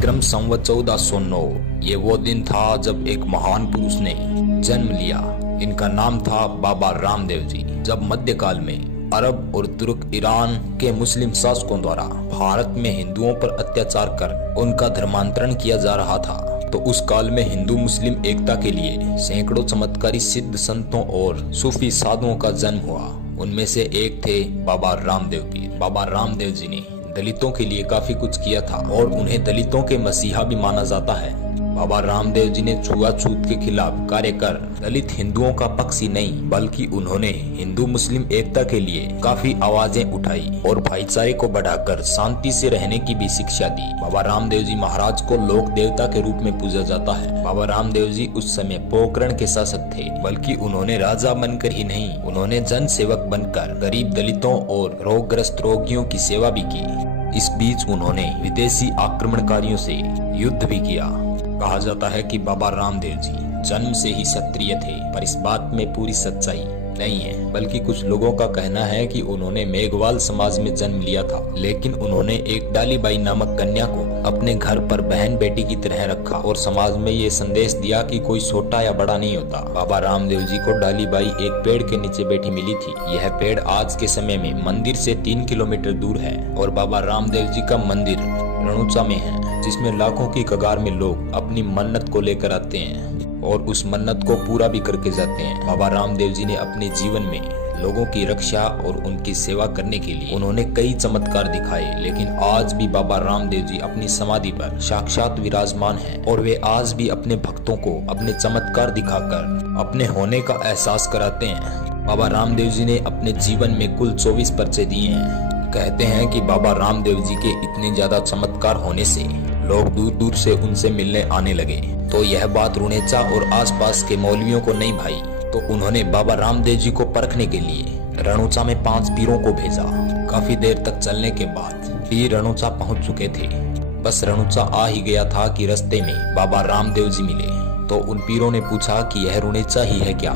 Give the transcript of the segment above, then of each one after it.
विक्रम संवत 1409 ये वो दिन था जब एक महान पुरुष ने जन्म लिया। इनका नाम था बाबा रामदेव जी। जब मध्यकाल में अरब और तुर्क ईरान के मुस्लिम शासकों द्वारा भारत में हिंदुओं पर अत्याचार कर उनका धर्मांतरण किया जा रहा था, तो उस काल में हिंदू मुस्लिम एकता के लिए सैकड़ों चमत्कारी सिद्ध संतों और सूफी साधुओं का जन्म हुआ। उनमें से एक थे बाबा रामदेव पीर। बाबा रामदेव जी ने दलितों के लिए काफी कुछ किया था और उन्हें दलितों के मसीहा भी माना जाता है। बाबा रामदेव जी ने छुआछूत के खिलाफ कार्य कर दलित हिंदुओं का पक्ष ही नहीं बल्कि उन्होंने हिंदू मुस्लिम एकता के लिए काफी आवाजें उठाई और भाईचारे को बढ़ाकर शांति से रहने की भी शिक्षा दी। बाबा रामदेव जी महाराज को लोक देवता के रूप में पूजा जाता है। बाबा रामदेव जी उस समय पोखरण के शासक थे, बल्कि उन्होंने राजा बनकर ही नहीं, उन्होंने जन सेवक बनकर गरीब दलितों और रोगग्रस्त रोगियों की सेवा भी की। इस बीच उन्होंने विदेशी आक्रमणकारियों से युद्ध भी किया। कहा जाता है कि बाबा रामदेव जी जन्म से ही क्षत्रिय थे, पर इस बात में पूरी सच्चाई नहीं है, बल्कि कुछ लोगों का कहना है कि उन्होंने मेघवाल समाज में जन्म लिया था, लेकिन उन्होंने एक डालीबाई नामक कन्या को अपने घर पर बहन बेटी की तरह रखा और समाज में ये संदेश दिया कि कोई छोटा या बड़ा नहीं होता। बाबा रामदेव जी को डालीबाई एक पेड़ के नीचे बैठी मिली थी। यह पेड़ आज के समय में मंदिर से 3 किलोमीटर दूर है और बाबा रामदेव जी का मंदिर रणुचा में है, जिसमें लाखों की कगार में लोग अपनी मन्नत को लेकर आते हैं और उस मन्नत को पूरा भी करके जाते हैं। बाबा रामदेव जी ने अपने जीवन में लोगों की रक्षा और उनकी सेवा करने के लिए उन्होंने कई चमत्कार दिखाए, लेकिन आज भी बाबा रामदेव जी अपनी समाधि पर साक्षात विराजमान हैं और वे आज भी अपने भक्तों को अपने चमत्कार दिखाकर अपने होने का एहसास कराते हैं। बाबा रामदेव जी ने अपने जीवन में कुल 24 पर्चे दिए हैं। कहते हैं कि बाबा रामदेव जी के इतने ज्यादा चमत्कार होने से लोग दूर दूर से उनसे मिलने आने लगे। तो यह बात रुणेचा और आसपास के मौलवियों को नहीं भाई, तो उन्होंने बाबा रामदेव जी को परखने के लिए रणुचा में 5 पीरों को भेजा। काफी देर तक चलने के बाद पीर रणुचा पहुंच चुके थे। बस रणुचा आ ही गया था कि रास्ते में बाबा रामदेव जी मिले। तो उन पीरों ने पूछा कि यह रुणेचा ही है क्या?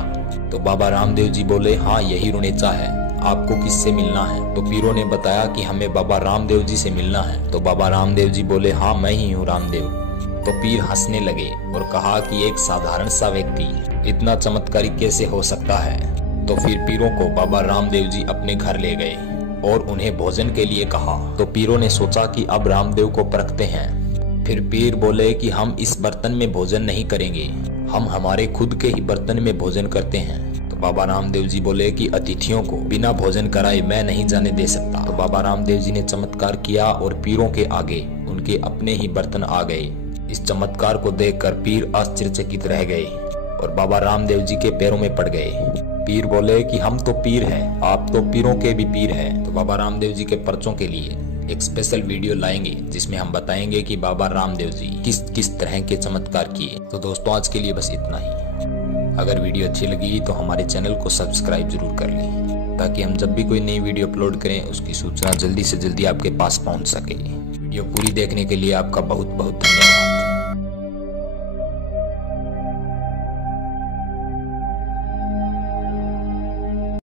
तो बाबा रामदेव जी बोले, हाँ यही रुणेचा है, आपको किससे मिलना है? तो पीरों ने बताया कि हमें बाबा रामदेव जी से मिलना है। तो बाबा रामदेव जी बोले, हाँ मैं ही हूँ रामदेव। तो पीर हंसने लगे और कहा कि एक साधारण सा व्यक्ति इतना चमत्कारी कैसे हो सकता है? तो फिर पीरों को बाबा रामदेव जी अपने घर ले गए और उन्हें भोजन के लिए कहा। तो पीरों ने सोचा कि अब रामदेव को परखते हैं। फिर पीर बोले कि हम इस बर्तन में भोजन नहीं करेंगे, हम हमारे खुद के ही बर्तन में भोजन करते हैं। तो बाबा रामदेव जी बोले कि अतिथियों को बिना भोजन कराए मैं नहीं जाने दे सकता। तो बाबा रामदेव जी ने चमत्कार किया और पीरों के आगे उनके अपने ही बर्तन आ गए। इस चमत्कार को देखकर पीर आश्चर्यचकित रह गए और बाबा रामदेव जी के पैरों में पड़ गए। पीर बोले कि हम तो पीर हैं, आप तो पीरों के भी पीर हैं। तो बाबा रामदेव जी के पर्चों के लिए एक स्पेशल वीडियो लाएंगे जिसमें हम बताएंगे कि बाबा रामदेव जी किस किस तरह के चमत्कार किए। तो दोस्तों आज के लिए बस इतना ही। अगर वीडियो अच्छी लगी तो हमारे चैनल को सब्सक्राइब जरूर कर लें, ताकि हम जब भी कोई नई वीडियो अपलोड करें उसकी सूचना जल्दी से जल्दी आपके पास पहुंच सके। वीडियो पूरी देखने के लिए आपका बहुत बहुत धन्यवाद।